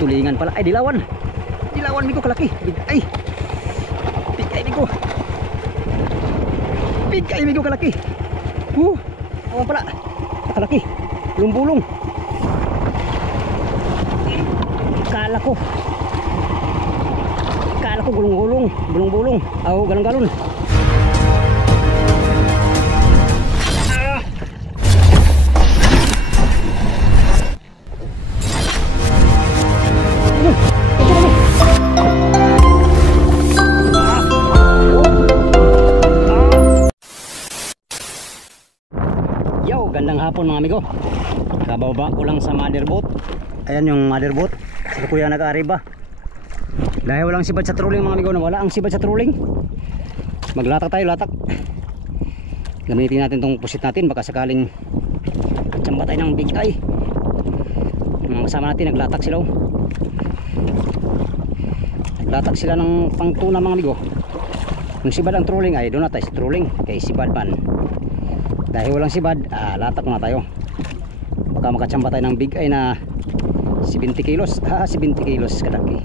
tulingan pala. Ay, dilawan. Dilawan migo kalaki. Ay. Bigay migo. Bigay migo kalaki. Oo pala. Kalaki. Bulong-bulong. Kala ko gulong-gulong. Bulong-bulong. Oh, galon-galon. Gandang hapon mga amigo. Kababa ko lang sa mother boat. Ayan yung mother boat. Sa kuya nag-aariba. Dahil walang sibad sa trolling mga amigo. Wala ang sibad sa trolling. Maglatak tayo, latak. Gamitin natin tong pusit natin. Baka sakaling tsamba tayo ng big eye. Mga kasama natin naglatak sila. Naglatak sila ng pangtuna mga amigo. Kung sibad ang trolling ay doon na tayo sa trolling. Kay sibad man. Dahil walang sibad, latak na tayo. Baka makatsamba tayo ng big eye na 70 kilos. 70 kilos kalaki.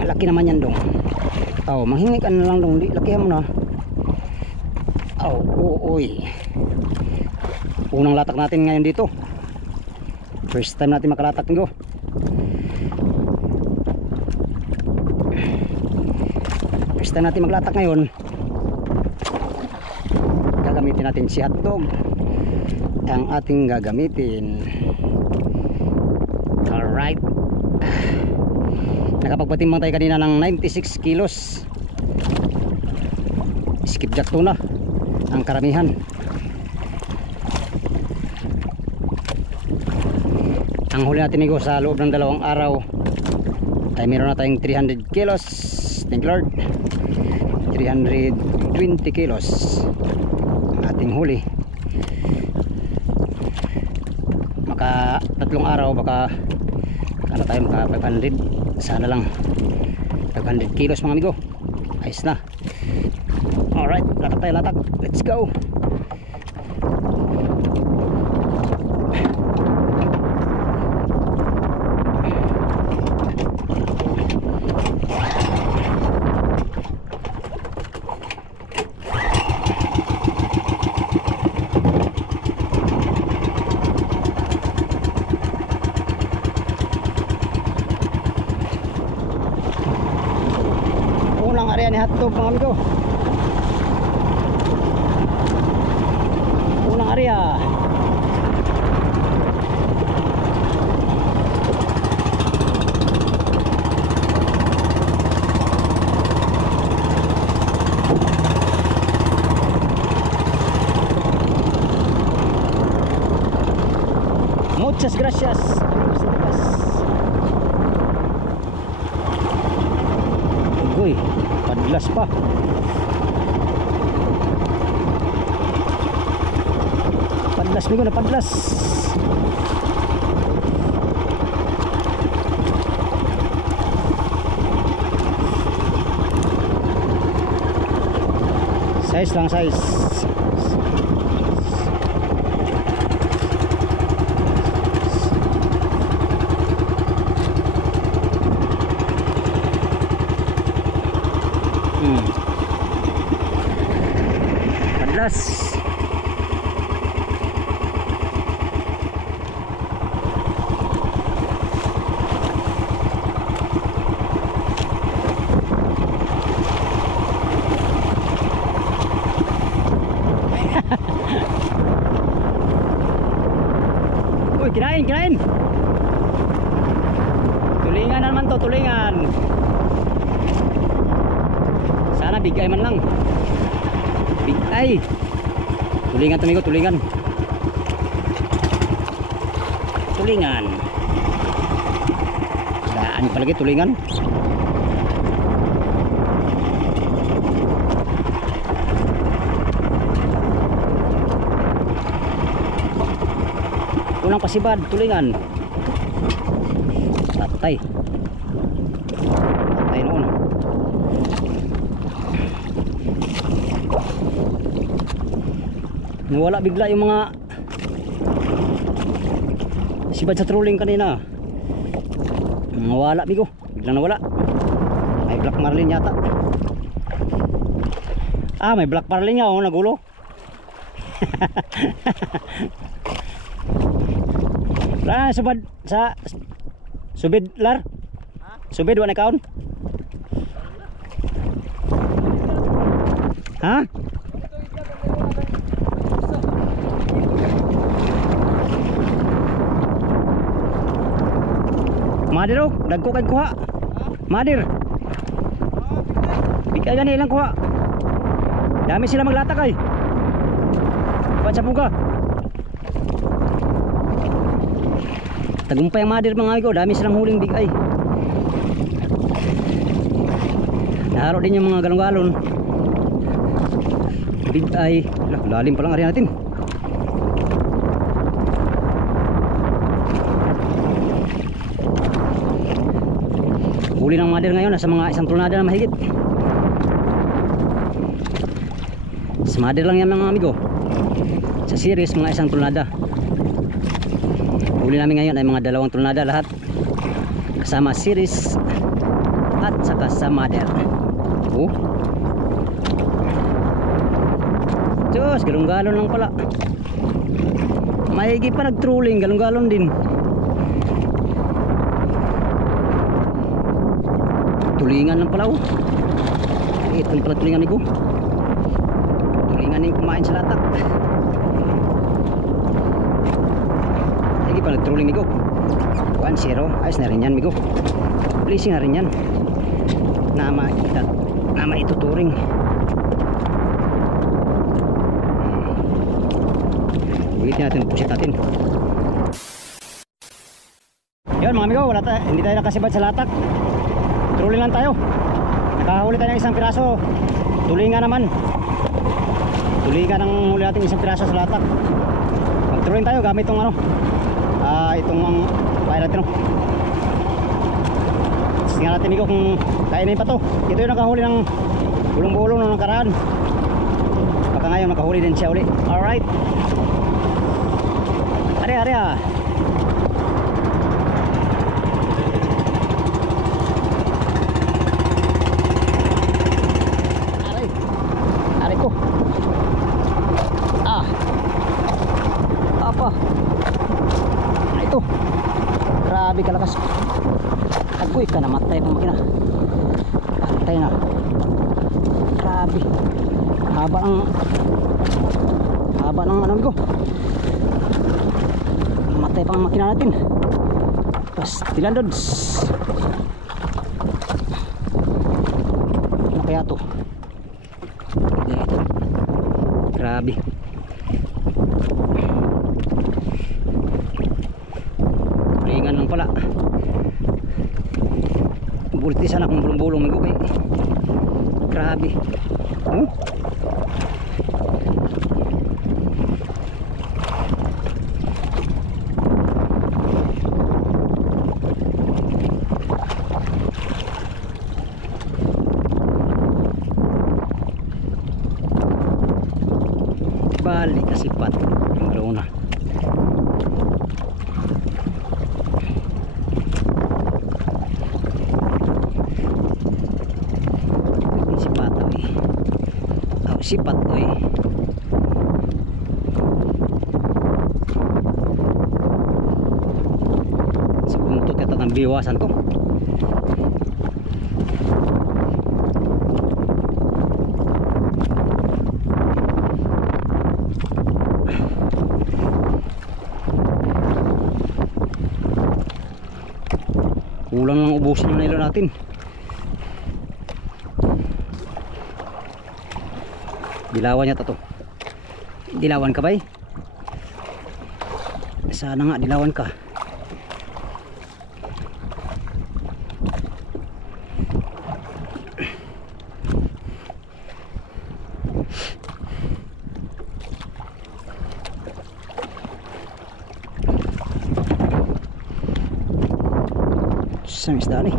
Malaki naman yan dong. Manghingi ka na lang dong. Lakihan mo na. Uy. Unang latak natin ngayon dito. First time natin makalatak nyo. First time natin maglatak ngayon. Gagamitin natin si hotdog ang ating gagamitin. Alright, nakapagpatimbang tayo kanina ng 96 kilos. Skipjack tuna ang karamihan. Ang huli natin amigo sa loob ng 2 araw ay meron na tayong 300 kilos. Thank you Lord. 320 kilos ating huli. Maka 3 araw baka ano tayo, maka 500. Sana lang 500 kilos mga amigo. Ayos na. Alright, latak tayo, latak. Let's go. Area ni hotdog mga amigo. Unang area. Muchas gracias. Uy, padlas pa. Padlas migo na padlas. Size lang, size. Padlas. Uy, kirain, kirain. Tulingan naman to, tulingan. Sana big eye man lang. Big eye. Tulingan amigo, tulingan. Tulingan. Daan palagi tulingan. Unang pasibad, tulingan. Patay. Patay noon. Nawala bigla yung mga sibad sa trolling kanina. Nawala bigo, biglang nawala. May black marlin yata. Ah, may black marlin nga, oh, nagulo. Ah, subad sa subid lar. Subid wa na kaon. Ha? Madir oh, dagko kay kuha. Madir. Bigay gani lang kuha. Dami sila maglatak ay. Kuha sa puga. Tagumpay ang madir mga amigo, dami silang huling bigay. Naharo din yung mga galong-galon. Bigay. Lalim pa lang area natin. Huli ng madir ngayon nasa mga 1 tonelada na mahigit. Sa madir lang yan mga amigo. Sa series mga 1 tonelada. Huli namin ngayon ay mga 2 tonelada lahat. Kasama series at saka sa madir. Oh. Diyos, galong-galon lang pala. Mahigi pa nag-trolling, galong-galon din. Tulingan lang pala oh. Ito lang pala tulingan ko. Tulingan yung kumain sa latak. Lagi pa nag-trolling ko. 1-0, ayos na rin yan migo. Blessing na rin yan. Nama ituturing. Ulitin natin, pusit natin. Yun mga amigo, hindi tayo nakasibad sa latak. Trolling lang tayo. Nakahuli tayo ng 1 piraso. Tulingan naman. Tulingan ang huli natin 1 piraso sa latak. Mag-trolling tayo gamit itong ano. Itong fire natin. Tingnan natin amigo kung kainin pa to. Ito yung nakahuli ng bulong-bulong nung nakaraan. Baka ngayon nakahuli din siya uli. Alright. Are ah. Are ko. Apa? Ito. Grabe kalakas. Agoy ka namatay pang makina. Patay na. Grabe. Haba ng ano ko. Matay pang makina natin. Pas tilandods. Ano kaya to? Ito. Grabe. Ringan lang pala. Bulti sana kung bulong-bulong may gukay. Grabe. Balik kasipat yung drone. Sipat oy. Sa buntot yata ng biwasan to. Kulang lang ubusin yung nilo natin. Dilawan yata to. Dilawan ka ba eh? Sana nga dilawan ka. Sang isda ni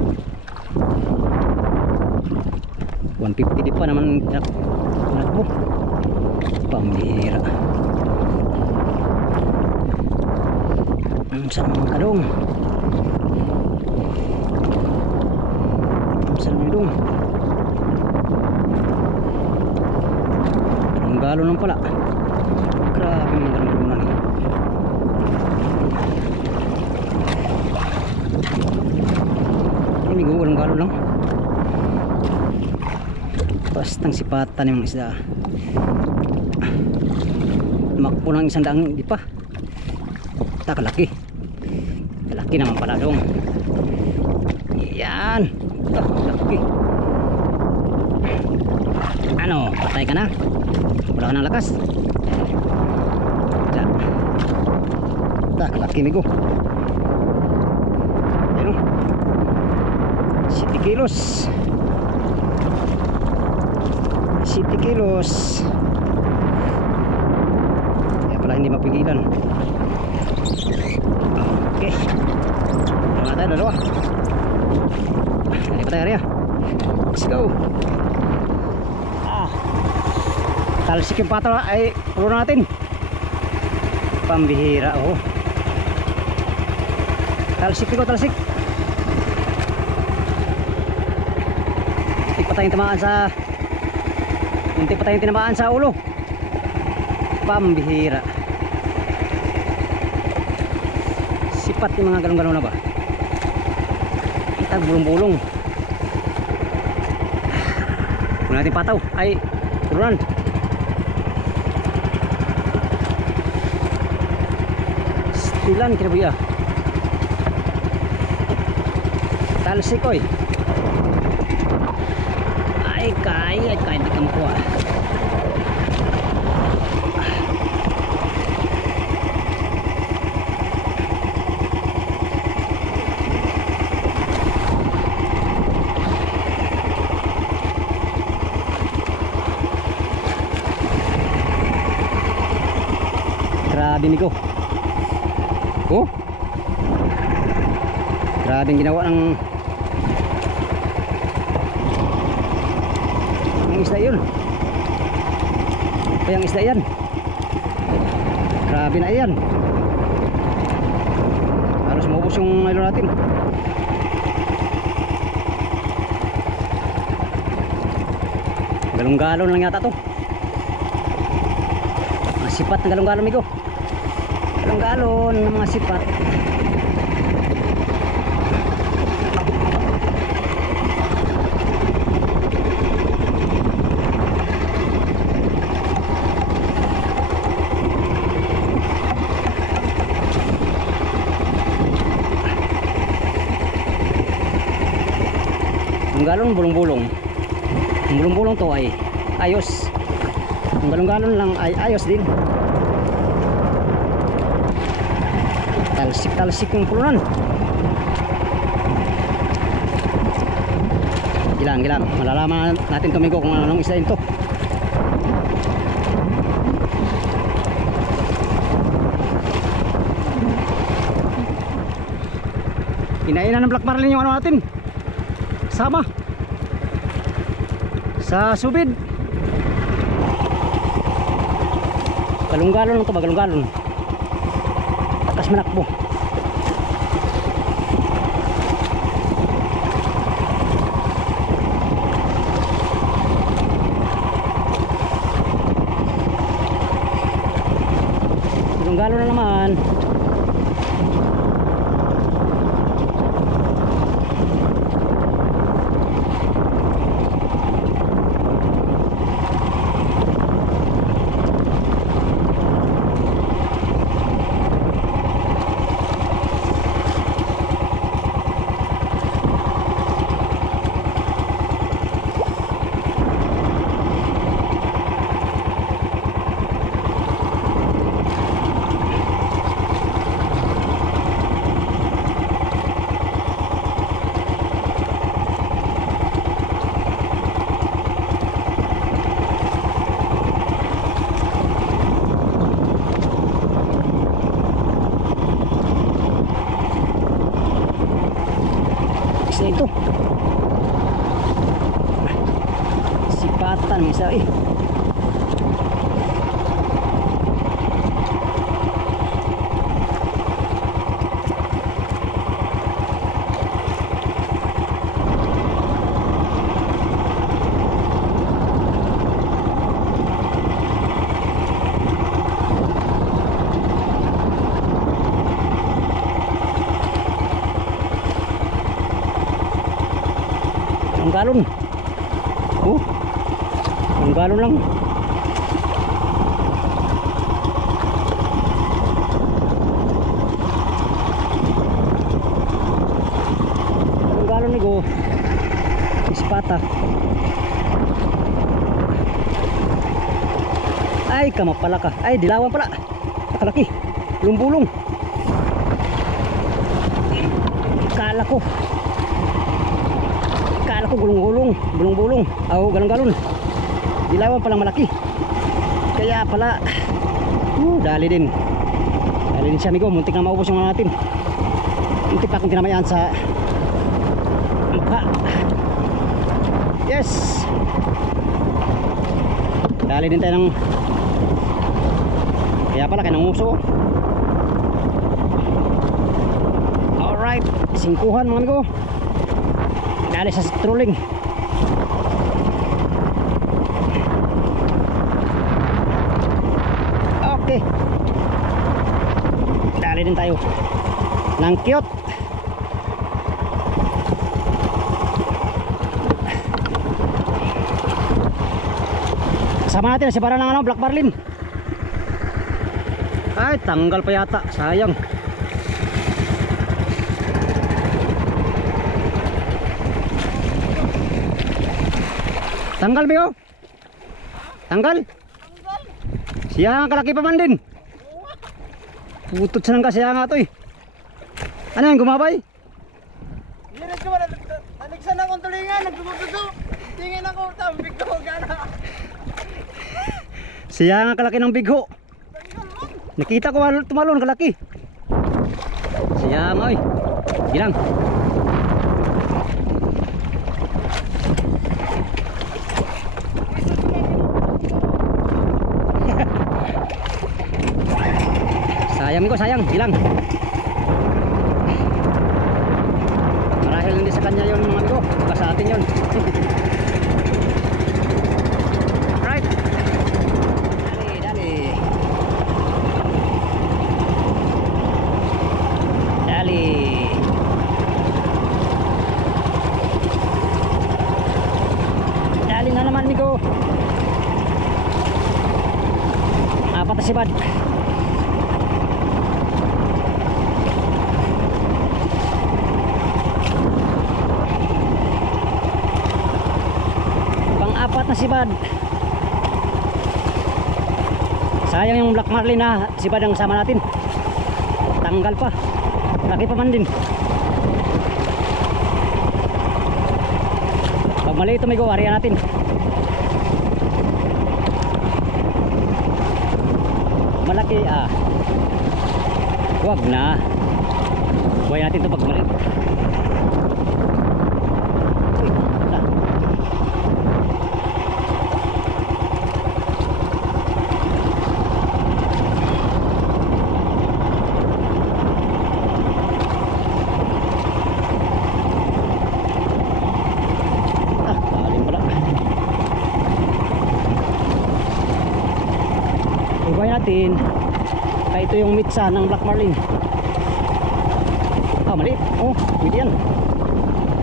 150 di pa naman nakbo. Pambihira. Ang samang kadong. balong. Ang galo lang pala. Grabe mga galong-galungan. Amigo, walang galo lang. Bastang sipatan yung isda. Makpo ng 100, di pa. Kalaki. Kalaki naman pala dong. Yan. Kalaki. Ano, patay ka na? Wala ka ng lakas. Diyan. Kalaki amigo. Ayun. 7 kilos. 7 kilos. Kaya pala hindi mapigilan. Okay. Dalawa tayo, dalawa. Dali pa tayo, Arya. Let's go. Talsik yung patol ay pulo natin. Pambihira, oh. Talsik ko, talsik. Muntik pa tayong tinamaan sa ulo. Pambihira. Sipat yung mga galong-galong na ba? Itag bulong-bulong. Kung natin pataw ay turunan. Stilan kinabuya. Talsik oy. Ay kaya di ka makuha. Grabe amigo. Oh. Grabe ginawa ng isda yun. Apa yung isda yan? Grabe na yan. Halos maubos yung ilo natin. Galong-galon lang yata to. Mga sipat na galong-galon amigo. Galong-galon ng mga sipat. Galong bulong-bulong. Ang bulong-bulong to ay ayos. Ang galong-galon lang ay ayos din. Talsik-talsik yung pulunan. Gilang. Malalaman natin tumigo kung anong isda ito. Kinainan ng black marlin yung ano natin. Sama sa subid. Galong-galon ito ba? Galong-galon. Takas manakbo. Galong-galon na naman. Ito sipatan isa eh. galon. Oh, 1 galon lang. Galon ni go ispata. Ay kamak pala ka. Ay dilawan pala. Nakalaki. Bulong-bulong. Kala ko gulong-gulong. Bulong-bulong. Aw galon-galon. Dilawan palang malaki. Kaya pala dali din. Dali din siya amigo. Muntik na maubos yung natin. Muntik pa akong tinamayaan sa mukha. Yes. Dali din tayo ng kaya pala kaya nanguso. Alright, 5-an mga amigo. Dali sa trolling. Okay. Dali din tayo ng cute. Sama natin si para ng ano, Black Marlin. Ay, tanggal pa yata. Sayang. Tanggal ba? Tanggal? Siya nga kalaki pa man din. Putot siya ng kasiya nga to eh. Ano yung gumabay? Hindi ko ba, naligsan akong tulingan, nagdudududu. Tingin ako, tambig ko, gana. Siya nga kalaki ng bigho. Nakita ko tumalon kalaki. Siya nga oy. Gilang. Sayang ko, sayang. Gilang. Marahil hindi sa kanya yun mga amigo. Baka sa atin yun. Right. Dali na naman amigo. Apat na sibad. Pang-apat na sibad. Sayang yung Black Marlin na sibad ang sama natin. Tanggal pa. Laki pa man din. Pag mali ito may gawariya natin. Malaki huwag na. Buhay natin ito pag mali. Uy, wala. Alim pala. Buhay natin. Kaya ito yung mitsa ng Black Marlin. Maliit. Oh, pwede yan.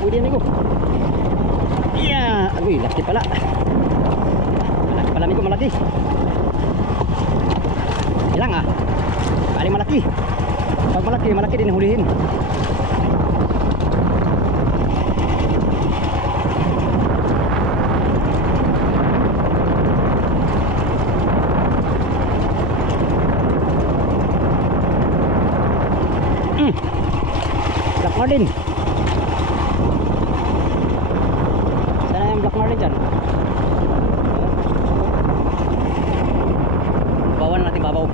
Pwede yan amigo. Yeah. Agoy, laki pala. Malaki pala amigo, malaki. Ilang Kali malaki. Pag malaki, malaki din hulihin. Black Marlin. Sana yung Black Marlin dyan. Bawan natin babaw.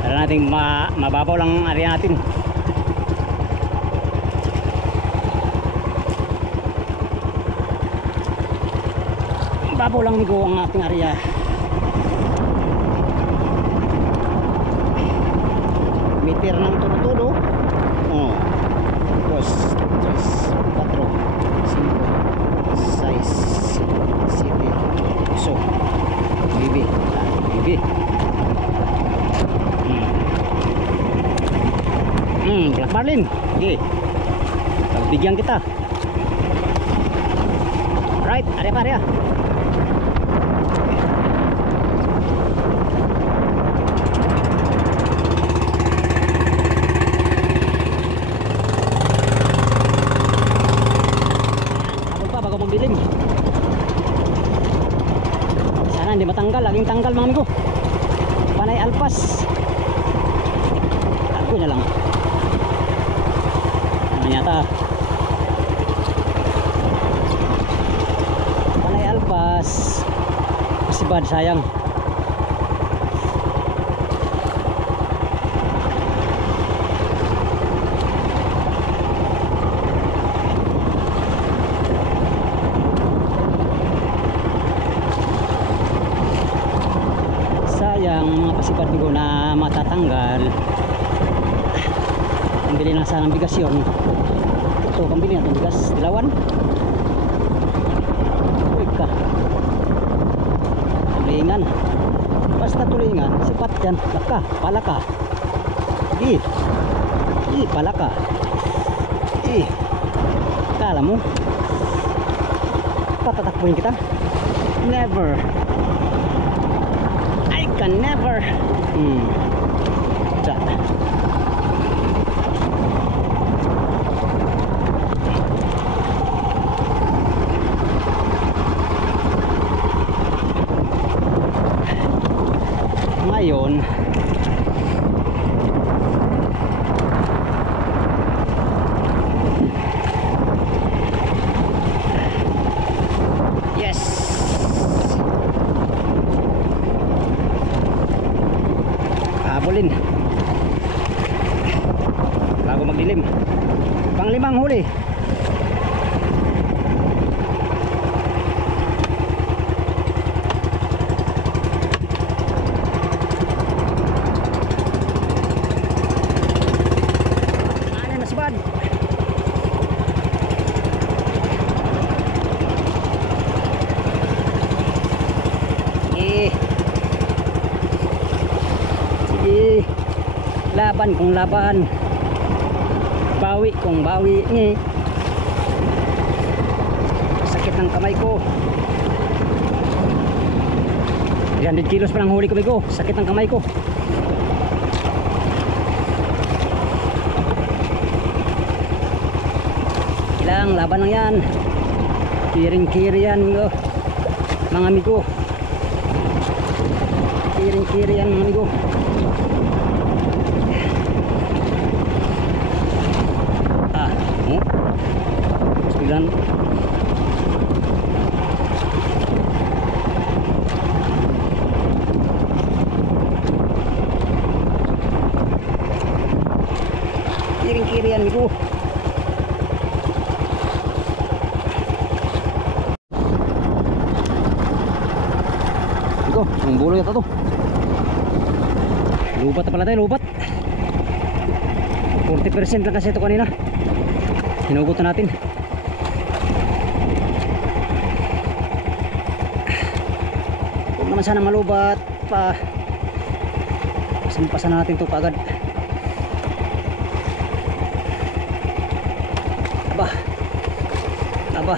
Para natin mababaw lang ang area natin. Babaw lang nigo ang ating area. Meter ng tulo-tulo. Oh. 2, 3, 4, 5, 6, 7, 8. Bibi. Bibi. Marlin. Okay. Pagbigyan kita. Right, area pa, area. Habol pa bago magdilim. Sana hindi matanggal, laging tanggal mga amigo. Panay alpas. Ako na lang. Ano yata? Panay alpas. Si bad sayang. Sayang mga pasipad ko na matatanggal. Pambili na sana ng bigas yun. Ito pambili na itong bigas. Dilawan. Uy ka. Tulingan. Basta tulingan. Sipat yan. Laka. Palaka. Palaka. Kala mo patatakbuhin kita? Never. I can never. Ngayon yes, habulin bago magdilim. Panglimang huli. Laban kung laban, bawi kung bawi. Sakit ng kamay ko. 300 kilos pa lang huli ko, bigo. Sakit ng kamay ko. Ilang laban lang yan. Kiring-kiri yan, mga amigo. Kiring-kiri yan, mga amigo. Biglang kiring-kiri yan, amigo. Ito, ang bulo yata to. Lubat na pala tayo, lubat. 40% lang kasi ito kanina. Hinugot na natin. Huwag naman sana malubat pa. Sampasan natin ito kaagad. Aba.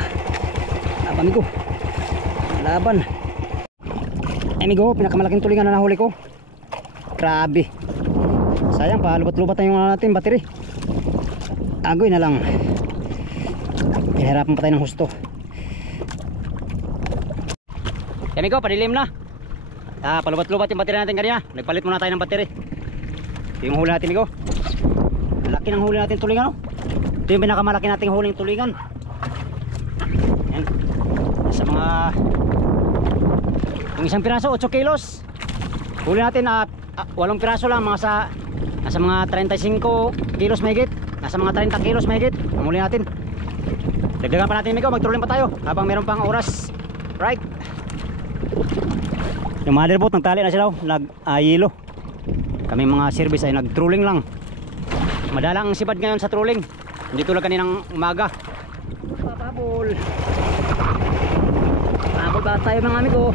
Amigo. Laban. Amigo, pinakamalaking tulingan na nahuli ko. Grabe. Sayang pa, lubat-lubat na yung natin battery. Agoy na lang. Hihirapan pa tayo ng husto. Amigo, padilim na. Palubat-lubat yung battery natin kanina. Nagpalit muna tayo ng battery. Ito yung huli natin, amigo. Laki ng huli natin tulingan, no? Ito yung pinakamalaki nating huling tulingan. Yan. Sa mga yung isang piraso, 8 kilos. Huli natin 8 piraso lang, nasa mga 35 kilos mahigit. Nasa mga 30 kilos mahigit. Ang huli natin. Dagdagan pa natin, amigo. Mag-trolling pa tayo habang meron pang oras. Right. Yung motherboard nagtali na sila, nag-yelo. Kami mga service ay nag-trolling lang. Madalang sibad ngayon sa trolling. Hindi tulad kaninang umaga. Papabol. Papabol ba tayo mga amigo?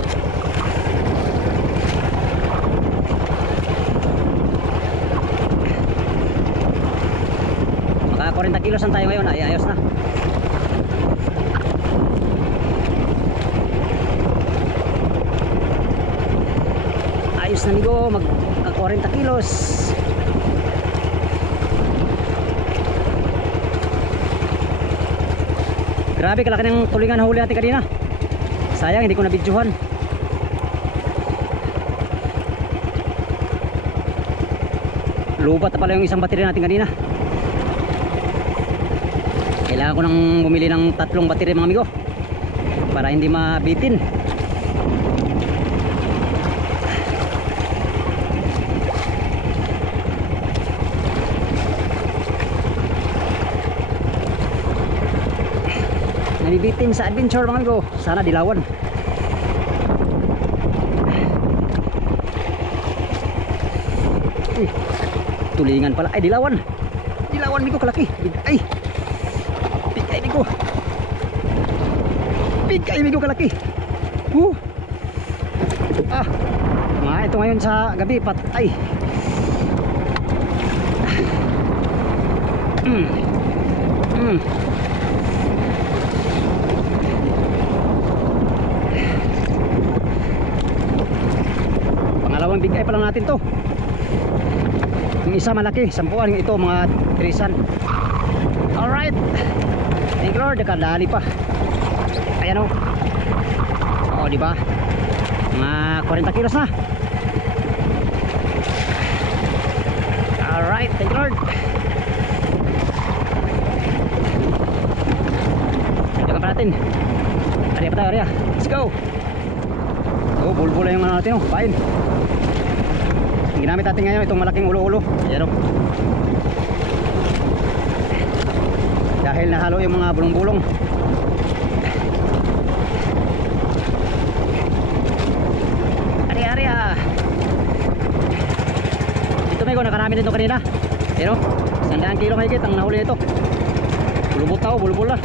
40 kilos na tayo ngayon. Ay, ayos na. Ayos na amigo, magka 40 kilos. Grabe kalaki ng tulingan na huli natin kanina. Sayang hindi ko nabidyohan. Lubat na pala yung isang battery natin kanina. Kailangan ko nang bumili ng 3 battery mga amigo para hindi mabitin. Nabibitin sa adventure mga amigo. Sana dilawan. Tulingan pala. Ay, dilawan. Dilawan amigo kalaki. Ay. Bigay amigo. Bigay amigo kalaki. Ah. Ito ngayon sa gabi patay. Pangalawang bigay pa lang natin to. Yung isa malaki, 10-an, yung ito mga 3-an. Alright. Thank you Lord, nakadali pa. Ayan o. Oo, diba? Mga 40 kilos na. Alright, thank you Lord. Jaga pa natin. Area pa tayo, area. Let's go. Oh, bulbul lang yung ano natin, oh. Pain. Ginamit natin ngayon itong malaking ulo-ulo. Ayan o. Dahil nahalo yung mga bulong-bulong. Area. Ito may ko, nakarami nito kanina. Ayan o. 100 kilo mahigit ang nahuli nito. Bulubot tao, bulbul na.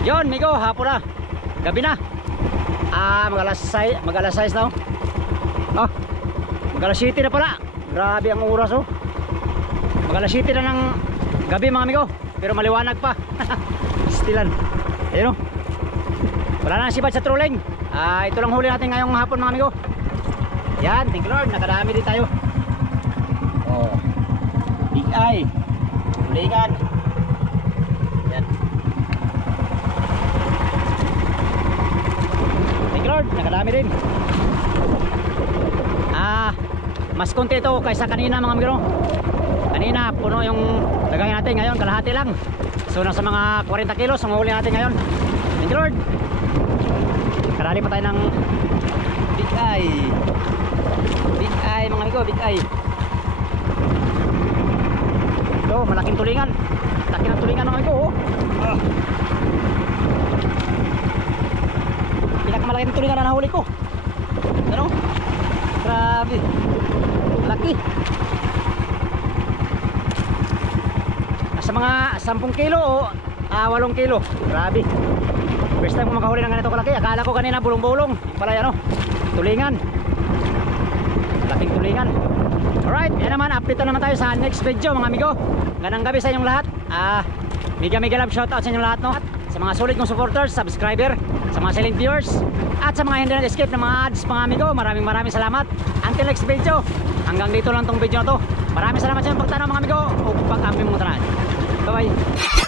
Yon, migo, hapon na. Gabi na. Mag-alas 6 na oh. Mag-alas 7 na pala. Grabe ang oras oh. Mag-alas 7 na ng gabi mga amigo. Pero maliwanag pa. Stilan. Ayun oh. Wala na sibad sa trolling. Ito lang huli natin ngayong hapon mga amigo. Yan, thank you Lord. Nakadami din tayo. Oh. Big eye. Tulingan. Yan. Lord, nakadami din. Mas konti ito kaysa kanina mga amigo. Kanina puno yung lagay natin, ngayon kalahati lang. So nasa mga 40 kilos ang huli natin ngayon. Thank you Lord. Karali pa tayo ng big eye. Big eye mga amigo, big eye. Ito, malaking tulingan. Laki ng tulingan mga amigo oh. Pinakamalaking tulingan na nahuli ko. Ano? Grabe. Laki. Nasa mga 10 kilo o 8 kilo. Grabe. First time ko makahuli ng ganito kalaki. Akala ko kanina bulong-bulong. Pala yan o. Tulingan. Laking tulingan. Alright. Yan naman. Update na naman tayo sa next video mga amigo. Ganang gabi sa inyong lahat. Mega love shoutout sa inyong lahat no. Sa mga solid kong supporters, subscriber, sa mga silent viewers, at sa mga hindi nag-escape ng mga ads mga amigo, maraming salamat. Until next video, hanggang dito lang tong video na to. Maraming salamat sa inyong pagtanaw mga amigo o pag-aming mga tanan. Bye bye.